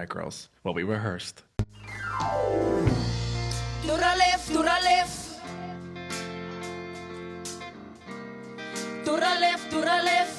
right, girls. Well, we rehearsed. To the left, to the left. To the left, to the left.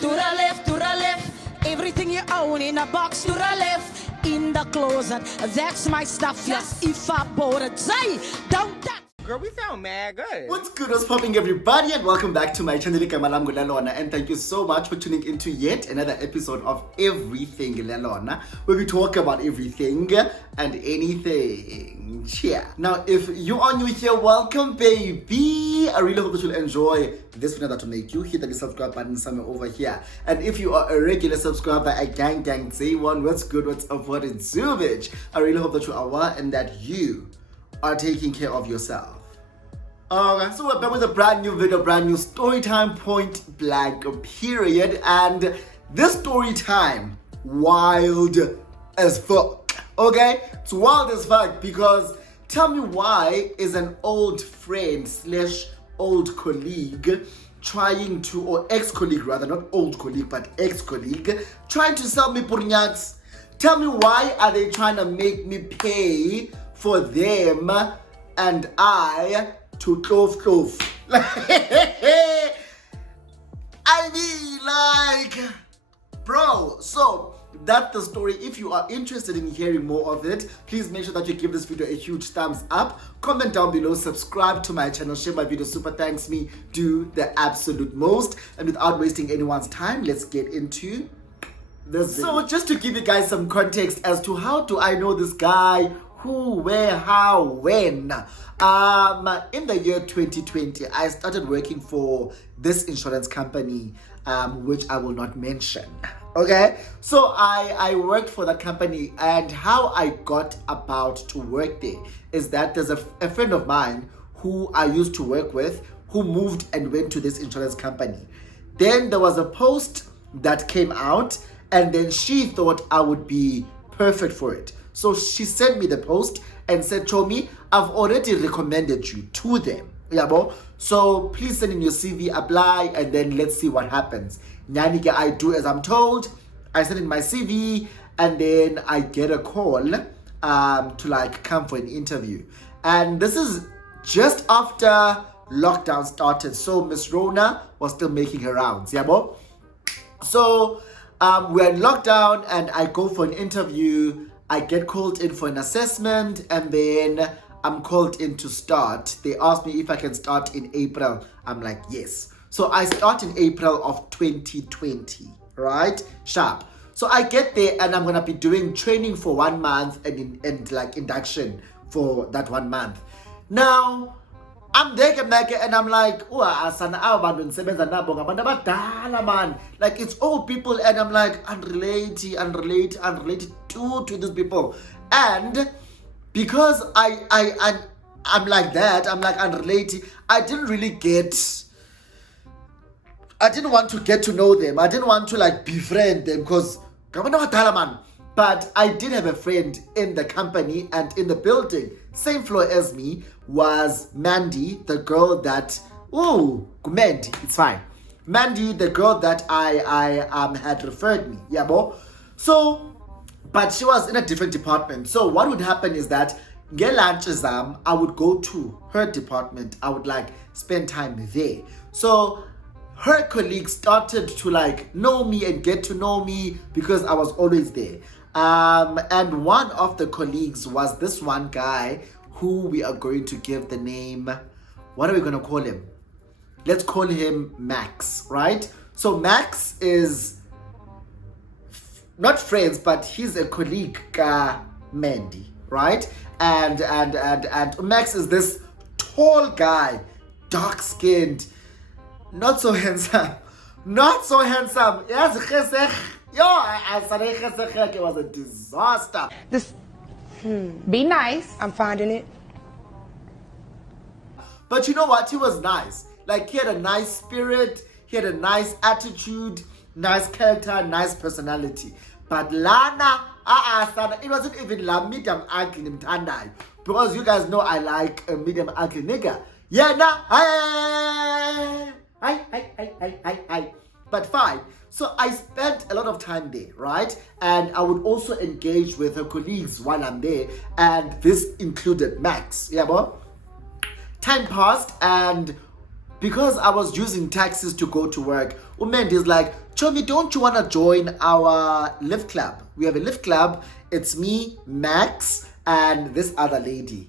To the left, to the left. Everything you own in a box to the left. In the closet, that's my stuff. Yes, if I bought it, say, don't touch. Girl, we sound mad good. What's good, what's popping, everybody, and welcome back to my channel, and thank you so much for tuning into yet another episode of Everything Lelona, where we talk about everything and anything. Yeah. Now, if you are new here, welcome, baby. I really hope that you'll enjoy this video that will make you hit the subscribe button somewhere over here. And if you are a regular subscriber, a gang, say one, what's good, what's up, what is bitch. I really hope that you are well and that you are taking care of yourself. Alright, so we're back with a brand new video, brand new story time, point blank period. And this story time, wild as fuck. Okay, it's wild as fuck because tell me, why is an old friend slash old colleague trying to, or ex-colleague rather, not old colleague but ex-colleague, trying to sell me purnyaks? Tell me, why are they trying to make me pay for them and I to Tlof. I mean, like, bro, so that's the story. If you are interested in hearing more of it, please make sure that you give this video a huge thumbs up, comment down below, subscribe to my channel, share my video, super thanks me, do the absolute most. And without wasting anyone's time, let's get into this video. So just to give you guys some context as to how do I know this guy, who, where, how, when. In the year 2020, I started working for this insurance company, which I will not mention. Okay, so I worked for that company, and how I got about to work there is that there's a friend of mine who I used to work with who moved and went to this insurance company. Then there was a post that came out, and then she thought I would be perfect for it. So she sent me the post and said, Chomi, I've already recommended you to them. Yeah, so please send in your CV, apply, and then let's see what happens. Nyanike, I do as I'm told. I send in my CV, and then I get a call to like come for an interview. And this is just after lockdown started. So Miss Rona was still making her rounds. Yeah, so we're in lockdown, and I go for an interview. I get called in for an assessment, and then I'm called in to start. They asked me if I can start in April. I'm like, yes. So I start in April of 2020, right? Sharp. So I get there, and I'm gonna be doing training for 1 month and like induction for that 1 month. Now, I'm there and I'm like, like, it's old people, and I'm like, unrelated to these people. And because I'm like that, I'm like unrelated, I didn't want to get to know them. I didn't want to like befriend them because but I did have a friend in the company and in the building, same floor as me, was Mandy, the girl that, Mandy, it's fine. Mandy, the girl that I had referred me, yeah, So, but she was in a different department. So what would happen is that I would go to her department. I would like spend time there. So her colleagues started to like know me and get to know me because I was always there. And one of the colleagues was this one guy who we are going to give the name, what are we going to call him? Let's call him Max, right? So Max is not friends, but he's a colleague, Mandy, right? And Max is this tall guy, dark-skinned, not so handsome. Yes, it was a disaster. Be nice. I'm finding it. But you know what? He was nice. Like, he had a nice spirit. He had a nice attitude, nice character, nice personality. But Lana, it wasn't even la medium ugly nimthandai. Because you guys know I like a medium ugly nigga. Yeah, nah. Hi. But fine. So I spent a lot of time there, right? And I would also engage with her colleagues while I'm there, and this included Max. Yeah, boy. Time passed, and because I was using taxis to go to work, Umendi's like, Chomi, don't you want to join our lift club? We have a lift club. It's me, Max, and this other lady.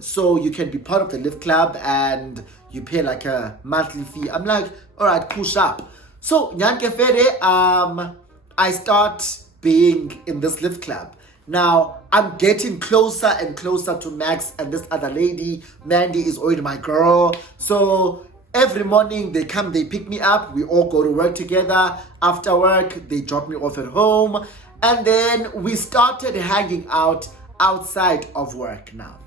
So you can be part of the lift club and you pay like a monthly fee. I'm like, all right, push up. So Nyanke Fede, I start being in this lift club. Now, I'm getting closer and closer to Max and this other lady. Mandy is already my girl. So every morning they come, they pick me up. We all go to work together. After work, they drop me off at home. And then we started hanging out outside of work now.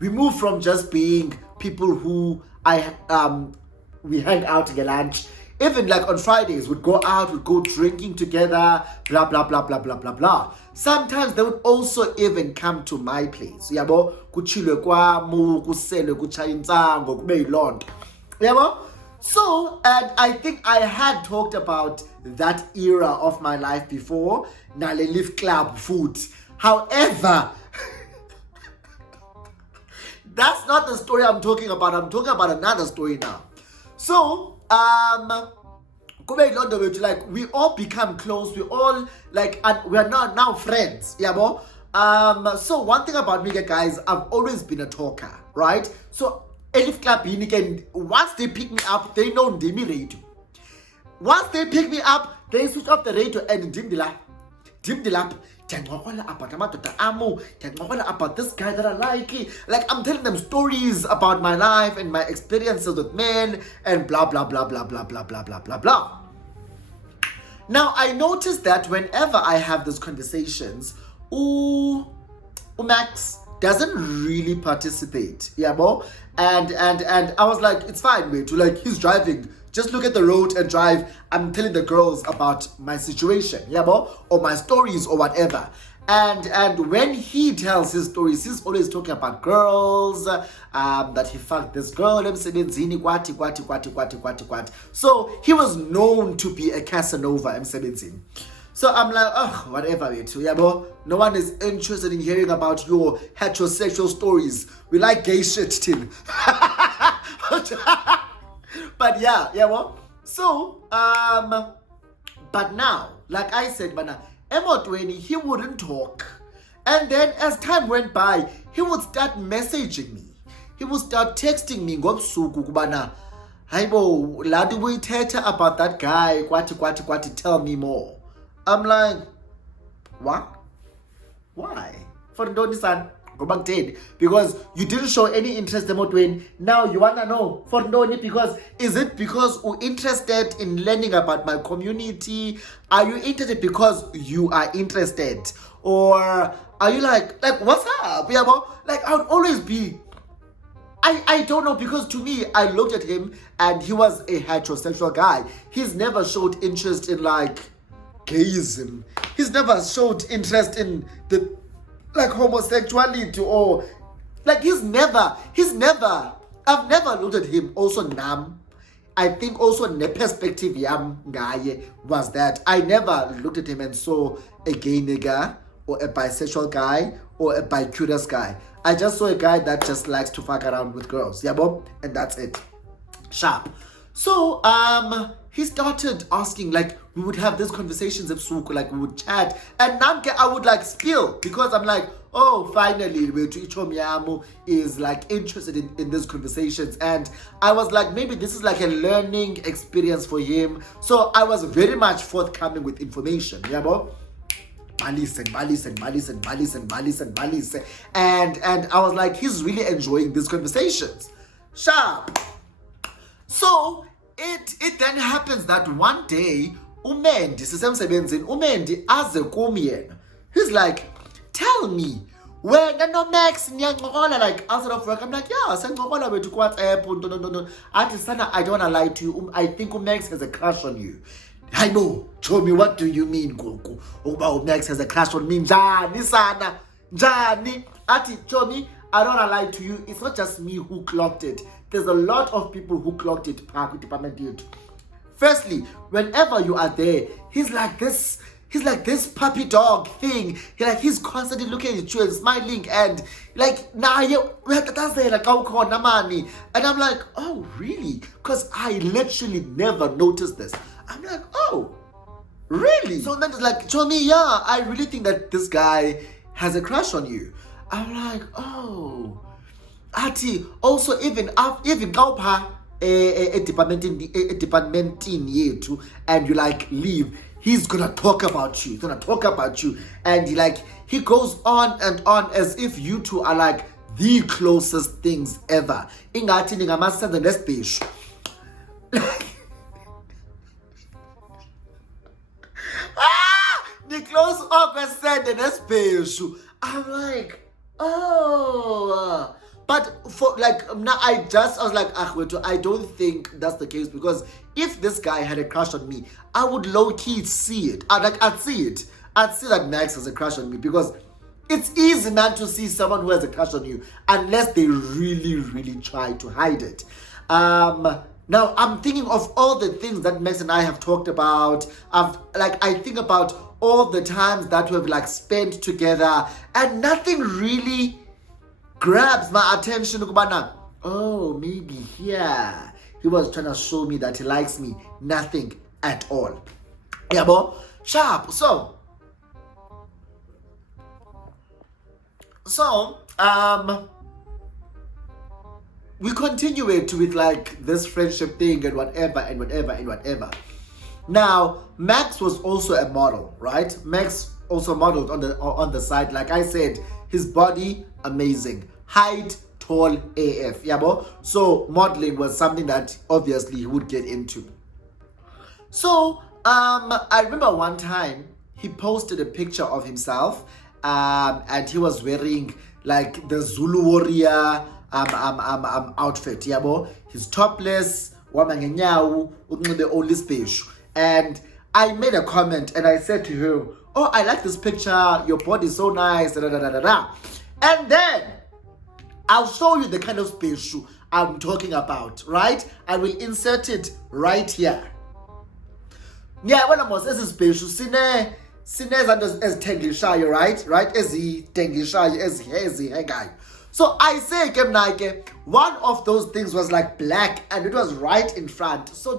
We moved from just being people who we hang out to get lunch. Even like on Fridays, we'd go out, we'd go drinking together, blah, blah, blah, blah, blah, blah, blah. Sometimes they would also even come to my place. Yabo, kuchilwe kwamu, kuselwe kuchaya intsango, kube yilonto. Yabo? So, and I think I had talked about that era of my life before, Nale Lift Club food. However, that's not the story I'm talking about. I'm talking about another story now. So, like we all become close. We all like, and we are now friends. Yeah, bo. So one thing about me, guys, I've always been a talker, right? So Elif Club, once they pick me up, they know Dimi radio. Once they pick me up, they switch off the radio and dim the lap. About this guy that I like I'm telling them stories about my life and my experiences with men and blah blah blah blah blah blah blah blah blah blah. Now I noticed that whenever I have these conversations, Max doesn't really participate, yeah, bo. And I was like, it's fine, wait, like he's driving. Just look at the road and drive. I'm telling the girls about my situation, yeah, bo? Or my stories or whatever. And when he tells his stories, he's always talking about girls, that he fucked this girl, kwati. So he was known to be a Casanova, M17. So I'm like, oh, whatever, yeah, bo? No one is interested in hearing about your heterosexual stories. We like gay shit still. But yeah, well. So, but now, like I said, Emotweni, he wouldn't talk. And then as time went by, he would start messaging me. He would start texting me, ngomsuku kubana, Haibo, ladu teta about that guy, kwati, tell me more. I'm like, what? Why? For Ndoni-san. Go back to because you didn't show any interest in Emotweni. Now you wanna know for Ndoni because is it because you're interested in learning about my community? Are you interested because you are interested? Or are you like what's up? Yeah, like I would always be I don't know, because to me I looked at him and he was a heterosexual guy. He's never showed interest in like gayism. He's never showed interest in the like homosexuality or like I've never looked at him. Also nam I think also the perspective yam guy was that I never looked at him and saw a gay nigga or a bisexual guy or a bi-curious guy. I just saw a guy that just likes to fuck around with girls, yeah, Bob, and that's it. Sharp. So he started asking, like we would have these conversations of Suku, like we would chat, and Namke I would like spill because I'm like, oh, finally Ichomiamu is like interested in these conversations, and I was like, maybe this is like a learning experience for him. So I was very much forthcoming with information, yeah, Bob. Listen. And I was like, he's really enjoying these conversations. Sharp. So it then happens that one day, Umendi aze kum. He's like, tell me, when no Max like outside of work, I'm like, yeah, send me to WhatsApp. No. I don't wanna lie to you. I think Max has a crush on you. I know. Show me, what do you mean, Goku? Max has a crush on me. Jani. Ati, show me. I don't wanna lie to you. It's not just me who clocked it. There's a lot of people who clocked it. Firstly, whenever you are there, he's like this puppy dog thing. He's constantly looking at you and smiling and like, nah, and I'm like, oh really? Because I literally never noticed this. I'm like, oh really? So then it's like, Johnny, yeah, I really think that this guy has a crush on you. I'm like, oh. Ati, also even Kaupa a department in yethu, and you like leave, he's gonna talk about you. And he goes on and on as if you two are like the closest things ever. Ingathi ningamasenze nesibheshu. The close up and said in nesibheshu. I'm like, oh. But for now, I was like, I don't think that's the case, because if this guy had a crush on me, I would low-key see it. I'd see it. I'd see that Max has a crush on me, because it's easy, man, to see someone who has a crush on you unless they really, really try to hide it. Now I'm thinking of all the things that Max and I have talked about. I think about all the times that we've spent together, and nothing really grabs my attention. Oh, maybe here he was trying to show me that he likes me. Nothing at all. Yeah, boy. Sharp. So we continue it with this friendship thing and whatever. Now, Max was also a model, right? Max also modeled on the side. Like I said, his body amazing, height tall AF, yabo. So modeling was something that obviously he would get into. So I remember one time he posted a picture of himself, and he was wearing the Zulu warrior outfit, yabo. He's topless, wamangenyawu, the only special. And I made a comment and I said to her, oh, I like this picture, your body is so nice, da, da, da, da, da. And then I'll show you the kind of special I'm talking about, right? I will insert it right here. Yeah, when I was as special, sine as tenglishayo, right? As he tenglishayo, as he guy. So I say, one of those things was black and it was right in front. So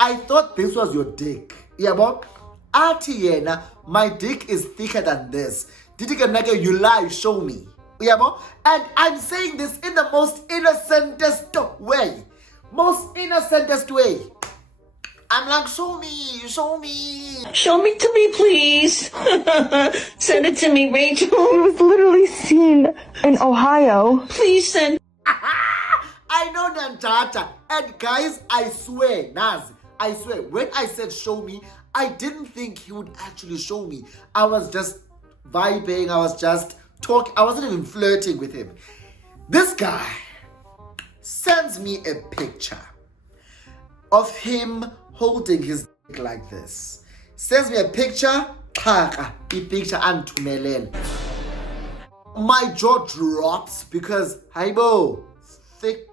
I thought this was your dick. Yeah, but Atiena, my dick is thicker than this. You lie, show me. Yeah, but and I'm saying this in the most innocentest way. I'm like, show me. Show me to me, please. Send it to me, Rachel. It was literally seen in Ohio. Please send. I know Nantata. And guys, I swear, when I said show me, I didn't think he would actually show me. I was just vibing, I was just talking, I wasn't even flirting with him. This guy sends me a picture of him holding his dick like this. Sends me a picture, my jaw drops because Haibo, thick,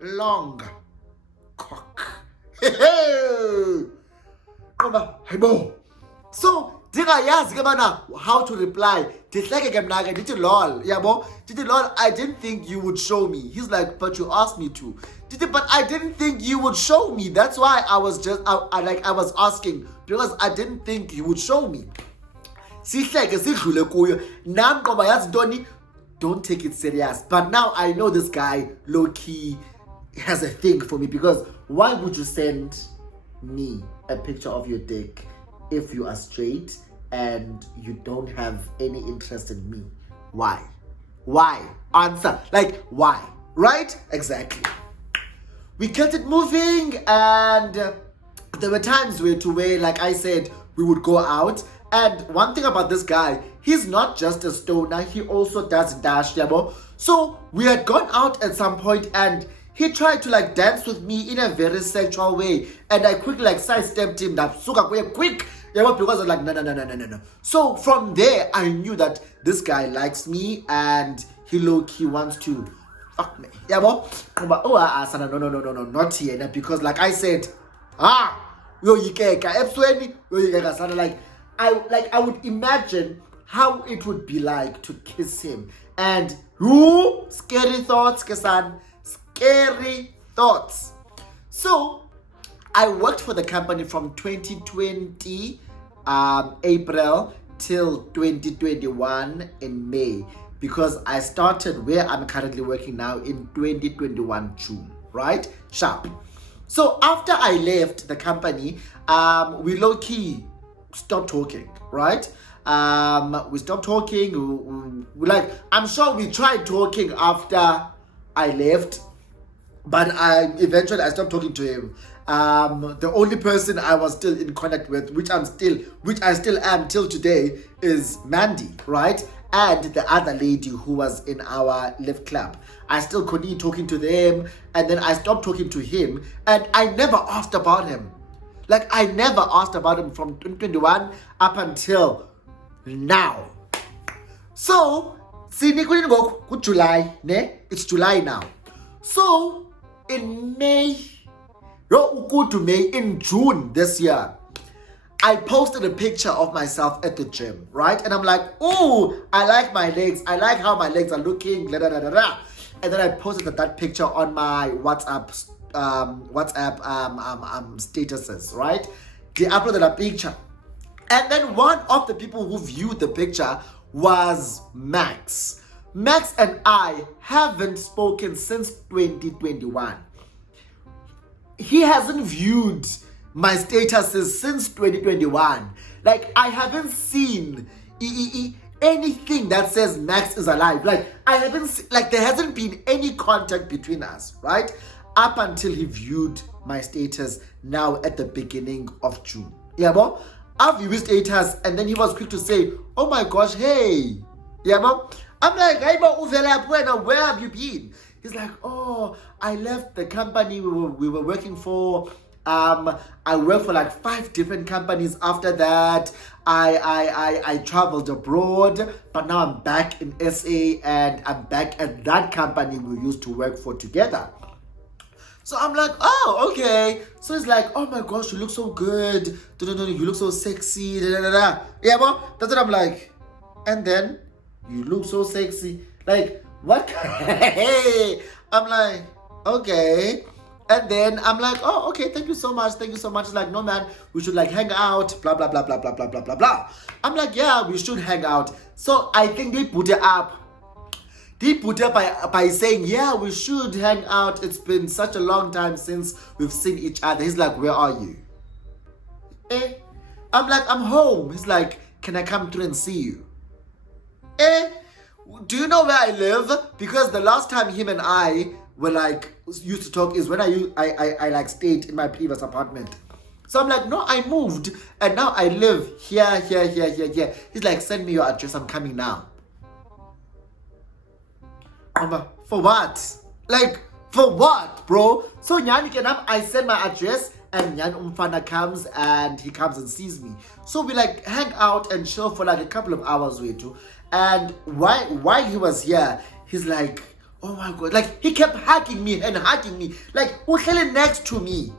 long cock. So how to reply. I didn't think you would show me. He's like, but you asked me to. But I didn't think you would show me. That's why I was just I was asking, because I didn't think you would show me. Don't take it serious. But now I know this guy low-key has a thing for me, because why would you send me a picture of your dick if you are straight and you don't have any interest in me? Why? Answer. Why? Right? Exactly. We kept it moving, and there were times where, like I said, we would go out. And one thing about this guy, he's not just a stoner, he also does dash, yabo. So we had gone out at some point and he tried to dance with me in a very sexual way, and I quickly sidestepped him. That suka quick, because I was like, no. So from there, I knew that this guy likes me and he wants to fuck me. Yeah, but no, not here. Because like I said, uyoyikeka ebusweni uyoyikeka sana. Like I would imagine how it would be like to kiss him. And scary thoughts, Kesan, scary thoughts. So I worked for the company from 2020 April till 2021 in May, because I started where I'm currently working now in 2021 June, right? Sharp. So after I left the company, we low-key stopped talking, right? We stopped talking. Like, I'm sure we tried talking after I left, but eventually I stopped talking to him. The only person I was still in contact with, which I still am till today, is Mandy, right? And the other lady who was in our lift club. I still continued talking to them, and then I stopped talking to him, and I never asked about him. Like, I never asked about him from 2021 up until now. So, July, ne? It's July now. So, in May, in June this year, I posted a picture of myself at the gym, right? And I'm like, oh, I like my legs. I like how my legs are looking. Blah, blah, blah, blah. And then I posted that picture on my WhatsApp statuses, right? They uploaded a picture. And then one of the people who viewed the picture was Max. Max and I haven't spoken since 2021. He hasn't viewed my statuses since 2021. Like, I haven't seen anything that says Max is alive. Like, I haven't seen, like, there hasn't been any contact between us, right? Up until he viewed my status now at the beginning of June. Yeah, bro? I viewed his status, and then he was quick to say, oh my gosh, hey. Yeah, bro? I'm like, hey, bro, where have you been? He's like, oh, I left the company we were working for. I worked for like 5 different companies after that. I traveled abroad, but now I'm back in SA, and I'm back at that company we used to work for together. So I'm like, oh, okay. So he's like, oh my gosh, you look so good. You look so sexy. Yeah, bro, that's what I'm like. And then you look so sexy. Like, what? Hey, I'm like, okay. And then I'm like, oh, okay, thank you so much. It's like, no, man, we should like hang out, blah, blah, blah, blah, blah, blah, blah, blah, blah. I'm like, yeah, we should hang out. So I think they put it up. They put it up by saying, yeah, we should hang out. It's been such a long time since we've seen each other. He's like, where are you? I'm like, I'm home. He's like, can I come through and see you? Do you know where I live? Because the last time him and I were like used to talk is when I like stayed in my previous apartment. So I'm like, no, I moved and now I live here. He's like, send me your address, I'm coming now. I'm like, for what? Like, for what, bro? So I send my address, and Nyan Umfana comes and he comes and sees me. So we like hang out and chill for like a couple of hours with you. And while he was here, he's like, oh my god, like he kept hugging me. Like, who's next to me?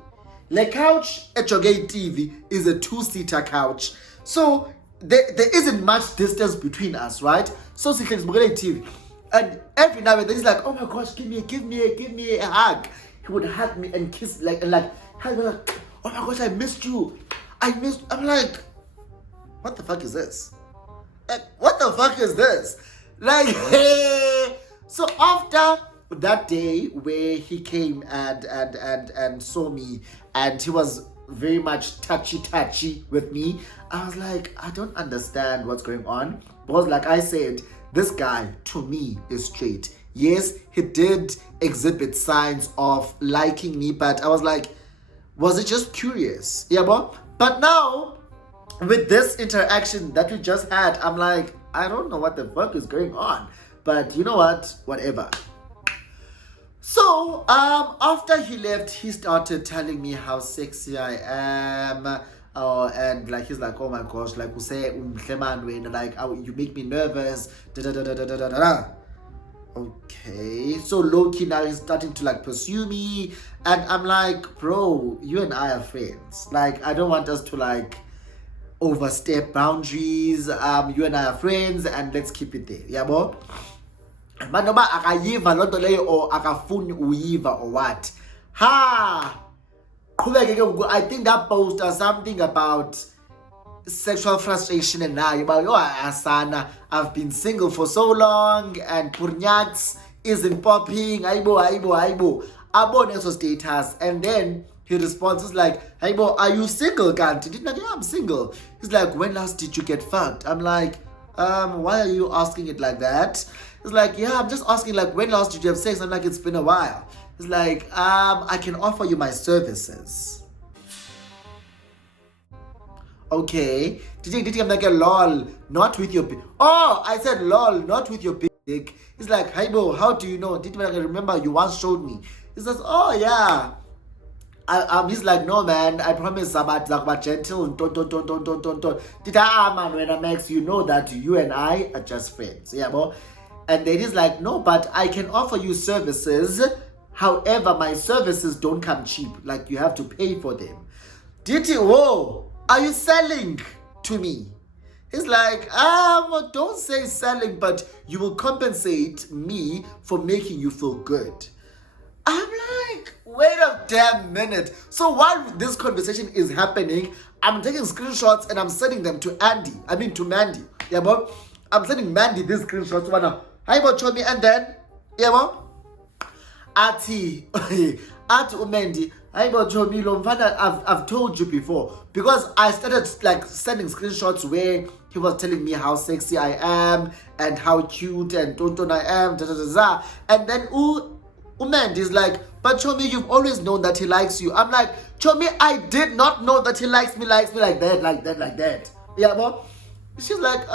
The couch at your gate TV is a 2-seater couch. So there isn't much distance between us, right? So he can TV. And every now and then he's like, oh my gosh, give me a hug. He would hug me and kiss like hug me like, oh my gosh, I missed you. I'm like, what the fuck is this? What the fuck is this? Like, hey. So after that day where he came and saw me, and he was very much touchy with me, I was like, I don't understand what's going on. Because like I said, this guy to me is straight. Yes, he did exhibit signs of liking me, but I was like, was it just curious? Yeah, but now with this interaction that we just had, I'm like, I don't know what the fuck is going on. But you know what? Whatever. So, after he left, he started telling me how sexy I am. And like, he's like, oh my gosh, like, like, you make me nervous. Okay, so low-key now he's starting to like pursue me, and I'm like, bro, you and I are friends. Like, I don't want us to like overstep boundaries. You and I are friends, and let's keep it there. Yeah, bro. Manoba akayiva loo nto leyo or akafuni uyiva or what? Ha! I think that post or something about sexual frustration and now about yo asana, I've been single for so long and Purnyaks isn't popping. Aibo. Abone so status, and then he responds like, Aibo, are you single, Kanti? Didn't I? Yeah, I'm single. He's like, when last did you get fucked? I'm like, why are you asking it like that? He's like, yeah, I'm just asking like, when last did you have sex? I'm like, it's been a while. He's like, I can offer you my services. Okay. Did I'm like a lol, not with your oh, I said lol, not with your dick. He's like, hey bro, how do you know? Did I remember you once showed me? He says, oh yeah. He's like, no man, I promise about gentle. Don't. Did I man when I Max, you know that you and I are just friends. Yeah, bro. And then he's like, no, but I can offer you services. However, my services don't come cheap. Like you have to pay for them. Whoa, are you selling to me? He's like, don't say selling, but you will compensate me for making you feel good. I'm like, wait a damn minute. So while this conversation is happening, I'm taking screenshots and I'm sending them to Mandy. Yeah, but I'm sending Mandy these screenshots. Hi, but show me, and then, yeah, but Ati Umendi, I've told you before, because I started like sending screenshots where he was telling me how sexy I am and how cute and tonton I am, and then Umendi is like, but Chomi, you've always known that he likes you. I'm like, Chomi, I did not know that he likes me like that. Yeah, but she's like,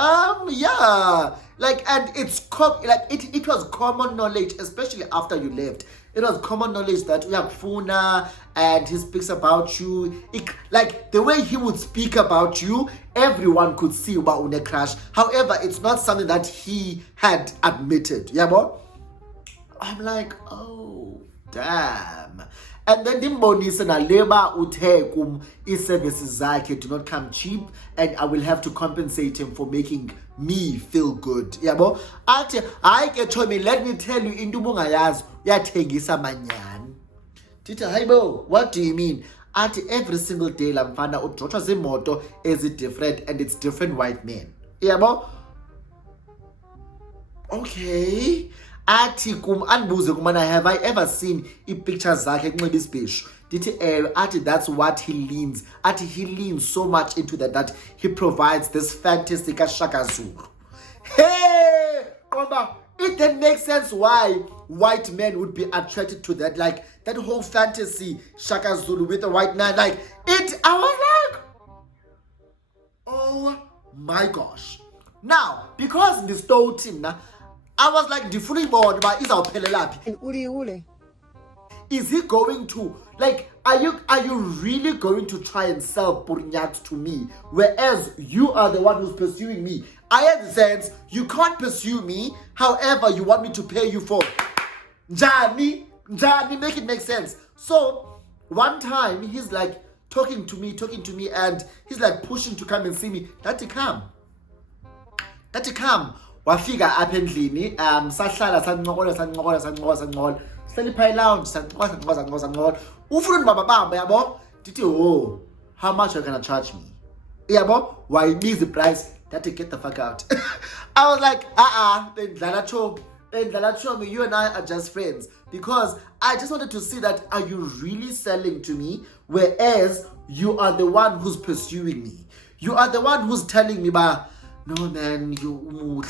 yeah. Like, and it's it was common knowledge, especially after you left. It was common knowledge that we have Funa and he speaks about you. Like the way he would speak about you, everyone could see about Une crush. However, it's not something that he had admitted. Yeah, bro? I'm like, oh, damn. And then Dimbonisa na labor uthe services zakhe do not come cheap, and I will have to compensate him for making me feel good. Yabo athi hayi ke Chomi, let me tell you into bungayazi uyathengisa manyani. Tita, hayibo, what do you mean? Athi every single day lamfana udrothwa zimoto is different, and it's different white men. Yabo. Okay. Athi anbuze kumana, have I ever seen pictures zakhe kunxiba isibheshu? Dithi athi that's what he leans. Athi he leans so much into that he provides this fantasy Shaka Zulu. Hey, it then makes sense why white men would be attracted to that, like that whole fantasy Shaka Zulu with a white man. Like it, I was like, oh my gosh. Now, because the stole team now, I was like, is he going to, like, are you really going to try and sell Purinyat to me, whereas you are the one who's pursuing me? I understand you can't pursue me, however you want me to pay you for. Jani, make it make sense. So one time he's like talking to me, and he's like pushing to come and see me. That he come. Wafika apha endlini, sahlala sancokola hleli phaa lounge sancokola ufuna ndibabamba yabo. Dithi, oh, how much are you gonna charge me? Yabo, why busy price? That to get the fuck out. I was like, Chomi, you and I are just friends, because I just wanted to see that, are you really selling to me, whereas you are the one who's pursuing me, you are the one who's telling me no man, you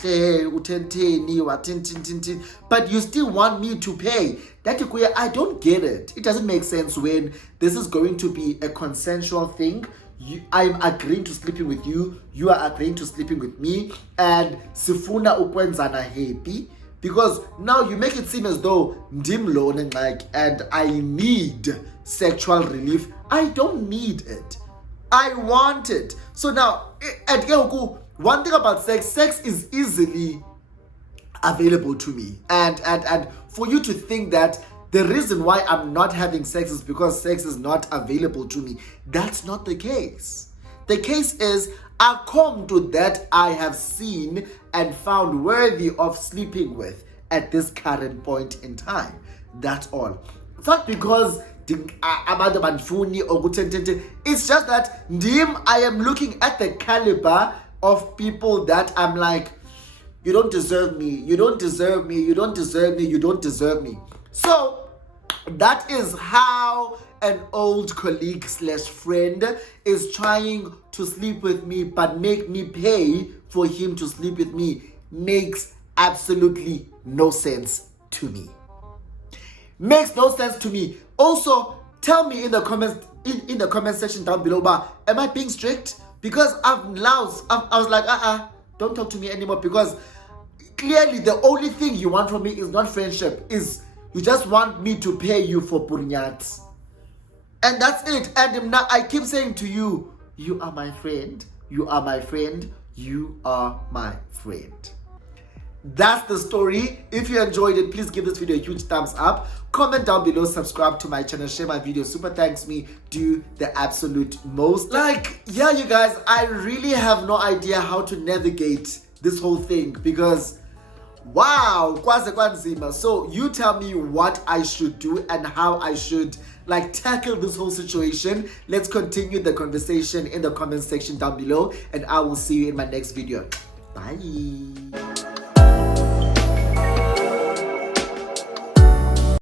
but you still want me to pay. I don't get it. It doesn't make sense when this is going to be a consensual thing. I'm agreeing to sleeping with you, you are agreeing to sleeping with me, and sifuna ukwenzana happy, because now you make it seem as though ndim lone and I need sexual relief. I don't need it. I want it. So now, one thing about sex is easily available to me. And for you to think that the reason why I'm not having sex is because sex is not available to me, that's not the case. The case is according that I have seen and found worthy of sleeping with at this current point in time. That's all. It's not because it's just that I am looking at the caliber of people that I'm like, you don't deserve me, you don't deserve me, you don't deserve me, you don't deserve me. So that is how an old colleague / friend is trying to sleep with me but make me pay for him to sleep with me. Makes absolutely no sense to me. Makes no sense to me. Also, tell me in the comments in the comment section down below, am I being strict? Because I was like, don't talk to me anymore, because clearly the only thing you want from me is not friendship, is you just want me to pay you for purnyats. And that's it. And now I keep saying to you, you are my friend, you are my friend, you are my friend. That's the story. If you enjoyed it, please give this video a huge thumbs up. Comment down below, subscribe to my channel, share my video, super thanks me, do the absolute most. Like, yeah, you guys, I really have no idea how to navigate this whole thing, because wow, kwaze kwanzima. So you tell me what I should do and how I should like tackle this whole situation. Let's continue the conversation in the comment section down below, and I will see you in my next video. Bye.